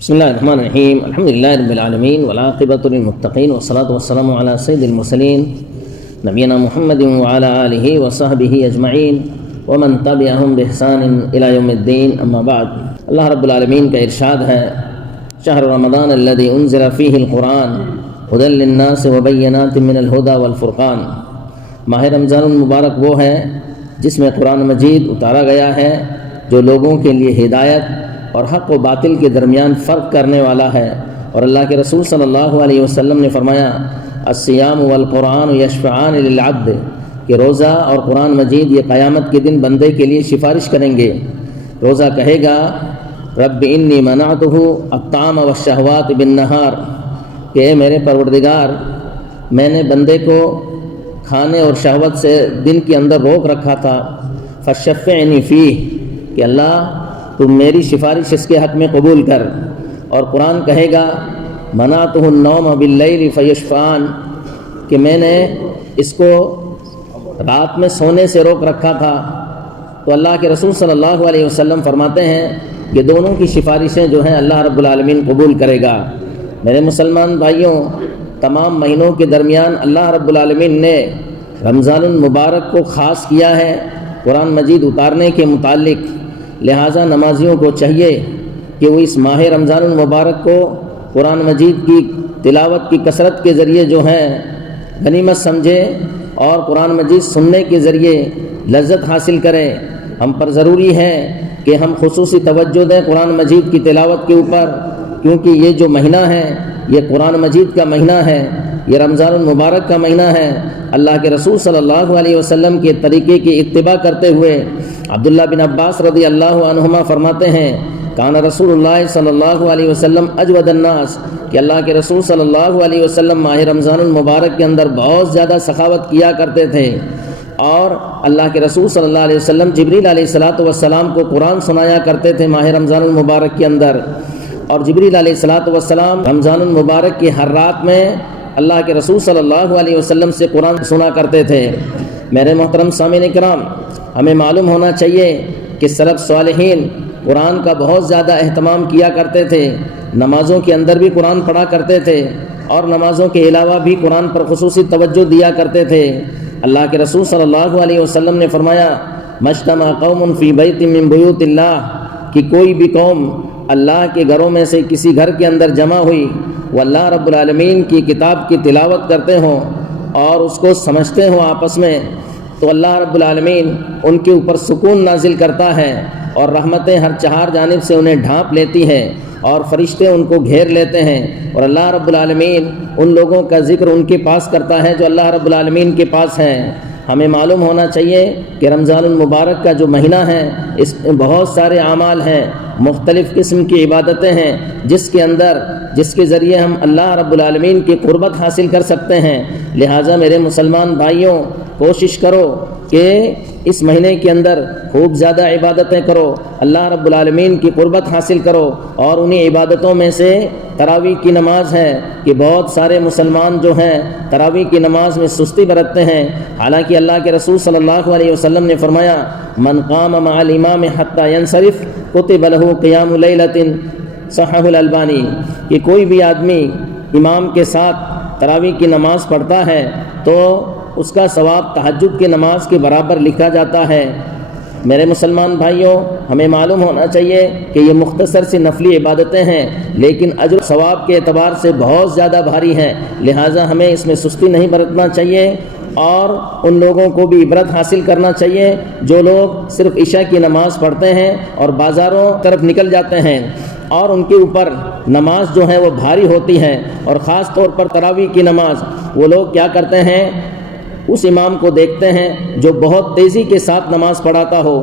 بسم الله الرحمن الرحيم. الحمد لله رب العالمين والعاقبة للمتقين والصلاة والسلام على سيد المرسلين نبينا محمد وعلى آله وصحبه أجمعين ومن تبعهم بإحسان إلى يوم الدين. أما بعد. اللہ رب العالمین کا ارشاد ہے شہر رمضان الذي انزل فيه القرآن هدى للناس وبينات من الهدى والفرقان. ماہ رمضان المبارک وہ ہے جس میں قرآن مجید اتارا گیا ہے جو لوگوں کے لیے ہدایت اور حق و باطل کے درمیان فرق کرنے والا ہے. اور اللہ کے رسول صلی اللہ علیہ وسلم نے فرمایا الصیام والقرآن یشفعان للعبد کہ روزہ اور قرآن مجید یہ قیامت کے دن بندے کے لیے سفارش کریں گے. روزہ کہے گا رب انی منعتہ الطعام والشہوات بالنہار کہ اے میرے پروردگار میں نے بندے کو کھانے اور شہوت سے دن کے اندر روک رکھا تھا. فشفعنی فیہ کہ اللہ تم میری سفارش اس کے حق میں قبول کر. اور قرآن کہے گا منعتہ النوم باللیل فیشفعان کہ میں نے اس کو رات میں سونے سے روک رکھا تھا. تو اللہ کے رسول صلی اللہ علیہ وسلم فرماتے ہیں کہ دونوں کی سفارشیں جو ہیں اللہ رب العالمین قبول کرے گا. میرے مسلمان بھائیوں، تمام مہینوں کے درمیان اللہ رب العالمین نے رمضان المبارک کو خاص کیا ہے قرآن مجید اتارنے کے متعلق. لہٰذا نمازیوں کو چاہیے کہ وہ اس ماہ رمضان المبارک کو قرآن مجید کی تلاوت کی کثرت کے ذریعے جو ہے غنیمت سمجھے اور قرآن مجید سننے کے ذریعے لذت حاصل کریں. ہم پر ضروری ہے کہ ہم خصوصی توجہ دیں قرآن مجید کی تلاوت کے اوپر، کیونکہ یہ جو مہینہ ہے یہ قرآن مجید کا مہینہ ہے، یہ رمضان المبارک کا مہینہ ہے. اللہ کے رسول صلی اللہ علیہ وسلم کے طریقے کی اتباع کرتے ہوئے عبداللہ بن عباس رضی اللہ عنہما فرماتے ہیں کان رسول اللہ صلی اللہ علیہ وسلم اجود الناس کہ اللہ کے رسول صلی اللہ علیہ وسلم ماہ رمضان المبارک کے اندر بہت زیادہ سخاوت کیا کرتے تھے. اور اللہ کے رسول صلی اللہ علیہ وسلم جبریل علیہ الصلاۃ والسلام کو قرآن سنایا کرتے تھے ماہ رمضان المبارک کے اندر. اور جبریل علیہ الصلاۃ والسلام رمضان المبارک کی ہر رات میں اللہ کے رسول صلی اللہ علیہ وسلم سے قرآن سنا کرتے تھے. میرے محترم سامعین کرام، ہمیں معلوم ہونا چاہیے کہ سلف صالحین قرآن کا بہت زیادہ اہتمام کیا کرتے تھے. نمازوں کے اندر بھی قرآن پڑھا کرتے تھے اور نمازوں کے علاوہ بھی قرآن پر خصوصی توجہ دیا کرتے تھے. اللہ کے رسول صلی اللہ علیہ وسلم نے فرمایا مجتمع قوم فی بیت من بیوت اللہ کہ کوئی بھی قوم اللہ کے گھروں میں سے کسی گھر کے اندر جمع ہوئی وہ اللہ رب العالمین کی کتاب کی تلاوت کرتے ہوں اور اس کو سمجھتے ہوں آپس میں، تو اللہ رب العالمین ان کے اوپر سکون نازل کرتا ہے اور رحمتیں ہر چہار جانب سے انہیں ڈھانپ لیتی ہیں اور فرشتے ان کو گھیر لیتے ہیں. اور اللہ رب العالمین ان لوگوں کا ذکر ان کے پاس کرتا ہے جو اللہ رب العالمین کے پاس ہیں. ہمیں معلوم ہونا چاہیے کہ رمضان المبارک کا جو مہینہ ہے اس میں بہت سارے اعمال ہیں، مختلف قسم کی عبادتیں ہیں جس کے ذریعے ہم اللہ رب العالمین کی قربت حاصل کر سکتے ہیں. لہٰذا میرے مسلمان بھائیوں، کوشش کرو کہ اس مہینے کے اندر خوب زیادہ عبادتیں کرو، اللہ رب العالمین کی قربت حاصل کرو. اور انہی عبادتوں میں سے تراویح کی نماز ہے کہ بہت سارے مسلمان جو ہیں تراویح کی نماز میں سستی برتتے ہیں، حالانکہ اللہ کے رسول صلی اللہ علیہ وسلم نے فرمایا من قام مع الامام حتی ینصرف کتب له قیام لیلۃ صححہ الالبانی کہ کوئی بھی آدمی امام کے ساتھ تراویح کی نماز پڑھتا ہے تو اس کا ثواب تہجد کی نماز کے برابر لکھا جاتا ہے. میرے مسلمان بھائیوں، ہمیں معلوم ہونا چاہیے کہ یہ مختصر سی نفلی عبادتیں ہیں لیکن اجر ثواب کے اعتبار سے بہت زیادہ بھاری ہیں. لہٰذا ہمیں اس میں سستی نہیں برتنا چاہیے اور ان لوگوں کو بھی عبرت حاصل کرنا چاہیے جو لوگ صرف عشاء کی نماز پڑھتے ہیں اور بازاروں طرف نکل جاتے ہیں اور ان کے اوپر نماز جو ہے وہ بھاری ہوتی ہے. اور خاص طور پر تراویح کی نماز وہ لوگ کیا کرتے ہیں، اس امام کو دیکھتے ہیں جو بہت تیزی کے ساتھ نماز پڑھاتا ہو.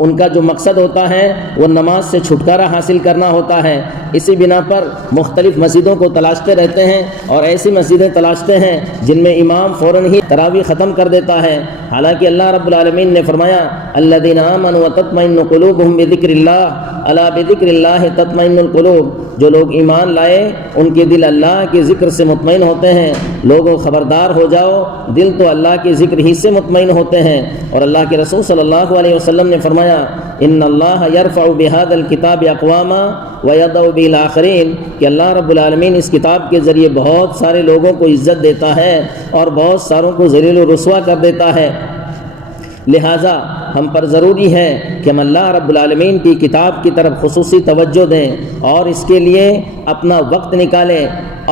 ان کا جو مقصد ہوتا ہے وہ نماز سے چھٹکارا حاصل کرنا ہوتا ہے. اسی بنا پر مختلف مسجدوں کو تلاشتے رہتے ہیں اور ایسی مسجدیں تلاشتے ہیں جن میں امام فوراً ہی تراویح ختم کر دیتا ہے. حالانکہ اللہ رب العالمین نے فرمایا الذین آمنوا وتطمئن قلوبهم بذکر اللہ الا بذکر اللہ تطمئن القلوب، جو لوگ ایمان لائے ان کے دل اللہ کے ذکر سے مطمئن ہوتے ہیں۔ لوگوں خبردار ہو جاؤ، دل تو اللہ کے ذکر ہی سے مطمئن ہوتے ہیں۔ اور اللہ کے رسول صلی اللہ علیہ وسلم نے فرمایا ان اللہ یرفع بہذا الکتاب اقواما ویضع به الآخرین، کہ اللہ رب العالمین اس کتاب کے ذریعے بہت سارے لوگوں کو عزت دیتا ہے اور بہت ساروں کو ذلیل و رسوا کر دیتا ہے۔ لہٰذا ہم پر ضروری ہے کہ ہم اللہ رب العالمین کی کتاب کی طرف خصوصی توجہ دیں اور اس کے لیے اپنا وقت نکالیں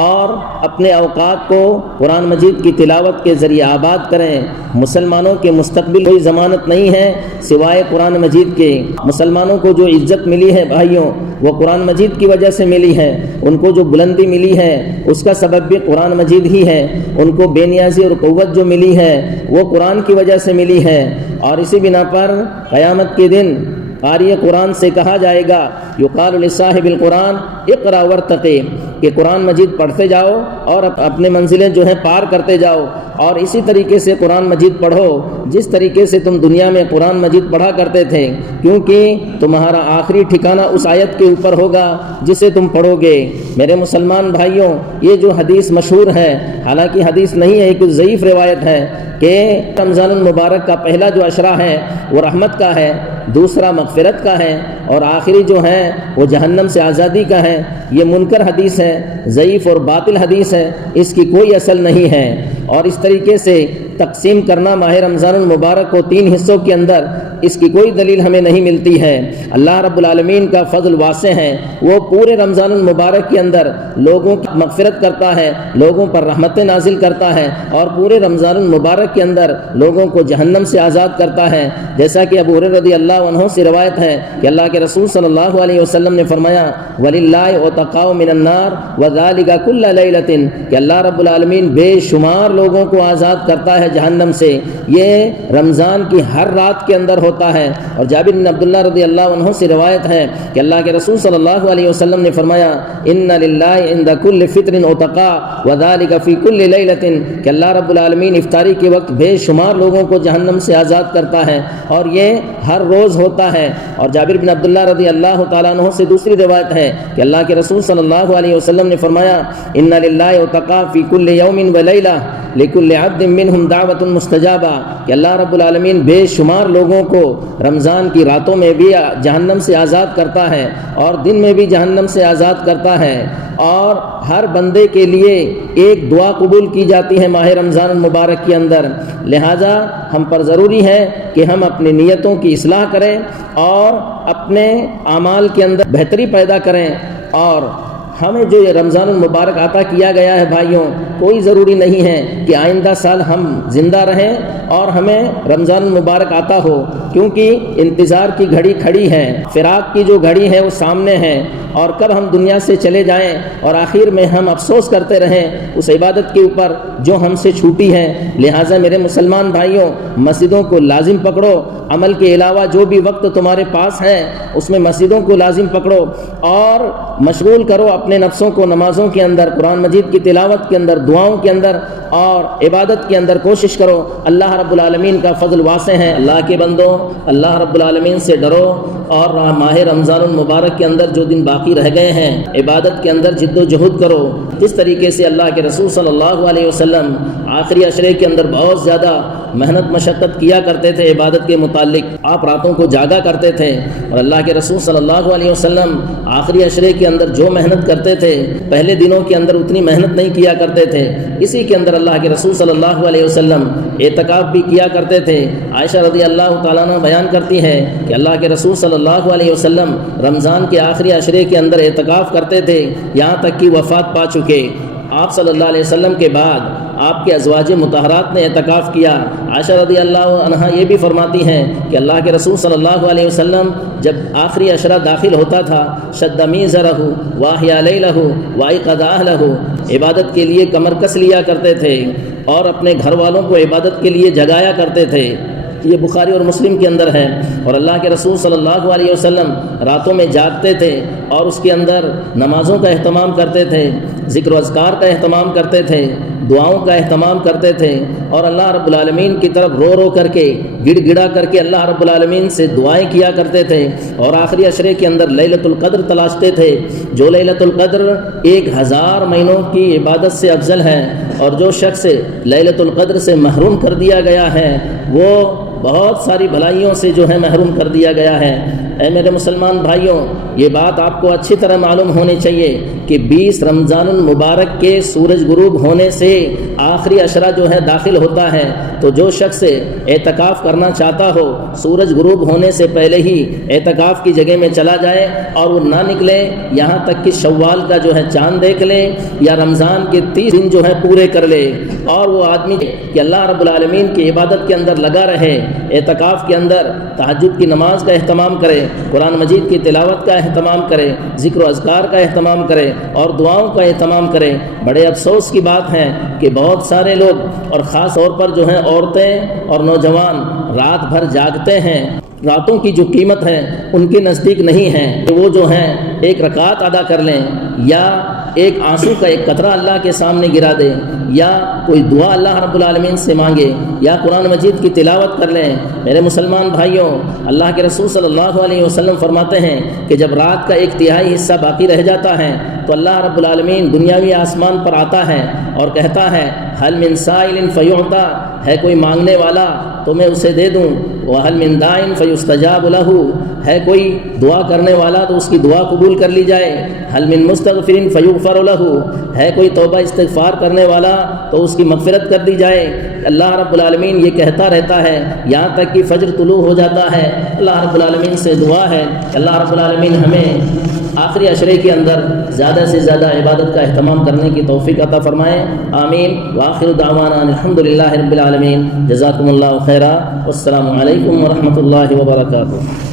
اور اپنے اوقات کو قرآن مجید کی تلاوت کے ذریعے آباد کریں۔ مسلمانوں کے مستقبل کوئی ضمانت نہیں ہے سوائے قرآن مجید کے۔ مسلمانوں کو جو عزت ملی ہے بھائیوں وہ قرآن مجید کی وجہ سے ملی ہے، ان کو جو بلندی ملی ہے اس کا سبب بھی قرآن مجید ہی ہے، ان کو بے نیازی اور قوت جو ملی ہے وہ قرآن کی وجہ سے ملی ہے۔ اور اسی بنا پر قیامت کے دن قاری قرآن سے کہا جائے گا یقال لصاحب القرآن اقرا ورتقی، کہ قرآن مجید پڑھتے جاؤ اور اپنے منزلیں جو ہیں پار کرتے جاؤ، اور اسی طریقے سے قرآن مجید پڑھو جس طریقے سے تم دنیا میں قرآن مجید پڑھا کرتے تھے، کیونکہ تمہارا آخری ٹھکانہ اس آیت کے اوپر ہوگا جسے تم پڑھو گے۔ میرے مسلمان بھائیوں، یہ جو حدیث مشہور ہے، حالانکہ حدیث نہیں ہے، ایک ضعیف روایت ہے کہ رمضان المبارک کا پہلا جو عشرہ ہے وہ رحمت کا ہے، دوسرا مغفرت کا ہے، اور آخری جو ہے وہ جہنم سے آزادی کا ہے۔ یہ منکر حدیث ہے، ضعیف اور باطل حدیث ہے، اس کی کوئی اصل نہیں ہے۔ اور اس طریقے سے تقسیم کرنا ماہ رمضان المبارک کو 3 حصوں کے اندر، اس کی کوئی دلیل ہمیں نہیں ملتی ہے۔ اللہ رب العالمین کا فضل واسع ہے، وہ پورے رمضان المبارک کے اندر لوگوں کی مغفرت کرتا ہے، لوگوں پر رحمتیں نازل کرتا ہے، اور پورے رمضان المبارک کے اندر لوگوں کو جہنم سے آزاد کرتا ہے۔ جیسا کہ ابو ہریرہ رضی اللہ عنہ سے روایت ہے کہ اللہ کے رسول صلی اللہ علیہ وسلم نے فرمایا وَلِلَّهِ عُتَقَاءُ مِنَ النَّارِ وَذَلِكَ كُلَّ لَيْلَةٍ، کہ اللہ رب العالمین بے شمار لوگوں کو آزاد کرتا ہے جہنم سے، یہ رمضان کی ہر رات کے اندر ہوتا ہے۔ اور جابر بن عبداللہ رضی اللہ عنہ سے روایت ہے کہ اللہ کے رسول صلی اللہ علیہ وسلم نے فرمایا ان للہ عند کل فطر عتقاء وذلك فی کل لیلۃ، کہ اللہ رب العالمین افطاری کے وقت بے شمار لوگوں کو جہنم سے آزاد کرتا ہے، اور یہ ہر روز ہوتا ہے۔ اور جابر بن عبداللہ رضی اللہ تعالیٰ عنہ سے دوسری روایت ہے کہ اللہ کے رسول صلی اللہ علیہ وسلم نے فرمایا ان للہ عتقاء فی کل یوم ولیلہ لکل عبد منہم دعوت مستجابہ، کہ اللہ رب العالمین بے شمار لوگوں کو رمضان کی راتوں میں بھی جہنم سے آزاد کرتا ہے اور دن میں بھی جہنم سے آزاد کرتا ہے، اور ہر بندے کے لیے ایک دعا قبول کی جاتی ہے ماہ رمضان المبارک کے اندر۔ لہٰذا ہم پر ضروری ہے کہ ہم اپنی نیتوں کی اصلاح کریں اور اپنے اعمال کے اندر بہتری پیدا کریں، اور ہمیں جو یہ رمضان المبارک عطا کیا گیا ہے بھائیوں، کوئی ضروری نہیں ہے کہ آئندہ سال ہم زندہ رہیں اور ہمیں رمضان المبارک عطا ہو، کیونکہ انتظار کی گھڑی کھڑی ہے، فراق کی جو گھڑی ہے وہ سامنے ہے، اور کب ہم دنیا سے چلے جائیں اور آخر میں ہم افسوس کرتے رہیں اس عبادت کے اوپر جو ہم سے چھوٹی ہے۔ لہٰذا میرے مسلمان بھائیوں، مسجدوں کو لازم پکڑو، عمل کے علاوہ جو بھی وقت تمہارے پاس ہے اس میں مسجدوں کو لازم پکڑو اور مشغول کرو اپنے نفسوں کو نمازوں کے اندر، قرآن مجید کی تلاوت کے اندر، دعاؤں کے اندر اور عبادت کے اندر کوشش کرو۔ اللہ رب العالمین کا فضل واسع ہے۔ اللہ کے بندو، اللہ رب العالمین سے ڈرو، اور ماہ رمضان المبارک کے اندر جو دن باقی رہ گئے ہیں عبادت کے اندر جد و جہد کرو، جس طریقے سے اللہ کے رسول صلی اللہ علیہ وسلم آخری عشرے کے اندر بہت زیادہ محنت مشقت کیا کرتے تھے عبادت کے متعلق، آپ راتوں کو جاگا کرتے تھے، اور اللہ کے رسول صلی اللہ علیہ وسلم آخری عشرے کے اندر جو محنت کرتے تھے پہلے دنوں کے اندر اتنی محنت نہیں کیا کرتے تھے۔ اسی کے اندر اللہ کے رسول صلی اللہ علیہ وسلم اعتکاف بھی کیا کرتے تھے۔ عائشہ رضی اللہ تعالیٰ عنہ بیان کرتی ہے کہ اللہ کے رسول صلی اللہ علیہ وسلم رمضان کے آخری عشرے کے اندر اعتکاف کرتے تھے یہاں تک کہ وفات پا چکے۔ آپ صلی اللہ علیہ وسلم کے بعد آپ کے ازواج مطہرات نے اعتکاف کیا۔ عائشہ رضی اللہ عنہا یہ بھی فرماتی ہیں کہ اللہ کے رسول صلی اللہ علیہ وسلم جب آخری عشرہ داخل ہوتا تھا شد میزرہ واحیا لیلہ وایقظ اہلہ، عبادت کے لیے کمر کس لیا کرتے تھے اور اپنے گھر والوں کو عبادت کے لیے جگایا کرتے تھے۔ یہ بخاری اور مسلم کے اندر ہے۔ اور اللہ کے رسول صلی اللہ علیہ وسلم راتوں میں جاگتے تھے اور اس کے اندر نمازوں کا اہتمام کرتے تھے، ذکر و اذکار کا اہتمام کرتے تھے، دعاؤں کا اہتمام کرتے تھے اور اللہ رب العالمین کی طرف رو رو کر کے گڑ گڑا کر کے اللہ رب العالمین سے دعائیں کیا کرتے تھے، اور آخری عشرے کے اندر لیلۃ القدر تلاشتے تھے، جو لیلۃ القدر 1000 مہینوں کی عبادت سے افضل ہے، اور جو شخص لیلۃ القدر سے محروم کر دیا گیا ہے وہ بہت ساری بھلائیوں سے جو ہے محروم کر دیا گیا ہے۔ اے میرے مسلمان بھائیوں، یہ بات آپ کو اچھی طرح معلوم ہونی چاہیے کہ 20 رمضان المبارک کے سورج غروب ہونے سے آخری عشرہ جو ہے داخل ہوتا ہے، تو جو شخص اعتکاف کرنا چاہتا ہو سورج غروب ہونے سے پہلے ہی اعتکاف کی جگہ میں چلا جائے اور وہ نہ نکلے یہاں تک کہ شوال کا جو ہے چاند دیکھ لے یا رمضان کے 30 دن جو ہے پورے کر لے، اور وہ آدمی کہ اللہ رب العالمین کی عبادت کے اندر لگا رہے، اعتکاف کے اندر تہجد کی نماز کا اہتمام کرے، قرآن مجید کی تلاوت کا اہتمام کرے، ذکر و اذکار کا اہتمام کرے اور دعاؤں کا اہتمام کرے۔ بڑے افسوس کی بات ہے کہ بہت سارے لوگ اور خاص طور پر جو ہیں عورتیں اور نوجوان رات بھر جاگتے ہیں، راتوں کی جو قیمت ہے ان کے نزدیک نہیں ہے کہ وہ جو ہیں ایک رکعت ادا کر لیں یا ایک آنسو کا ایک قطرہ اللہ کے سامنے گرا دے یا کوئی دعا اللہ رب العالمین سے مانگے یا قرآن مجید کی تلاوت کر لیں۔ میرے مسلمان بھائیوں، اللہ کے رسول صلی اللہ علیہ وسلم فرماتے ہیں کہ جب رات کا 1/3 حصہ باقی رہ جاتا ہے تو اللہ رب العالمین دنیاوی آسمان پر آتا ہے اور کہتا ہے حل من سائل فیعطا، ہے کوئی مانگنے والا تو میں اسے دے دوں، وحل من داعٍ فیستجاب لہ، ہے کوئی دعا کرنے والا تو اس کی دعا قبول کر لی جائے، حل من مستغفر فیغفر لہ، ہے کوئی توبہ استغفار کرنے والا تو اس کی مغفرت کر دی جائے۔ اللہ رب العالمین یہ کہتا رہتا ہے یہاں تک کہ فجر طلوع ہو جاتا ہے۔ اللہ رب العالمین سے دعا ہے کہ اللہ رب العالمین ہمیں آخری عشرے کے اندر زیادہ سے زیادہ عبادت کا اہتمام کرنے کی توفیق عطا فرمائے، آمین۔ وآخر دعوانا الحمدللہ رب العالمین، جزاکم اللہ خیرا، والسلام علیکم ورحمۃ اللہ وبرکاتہ۔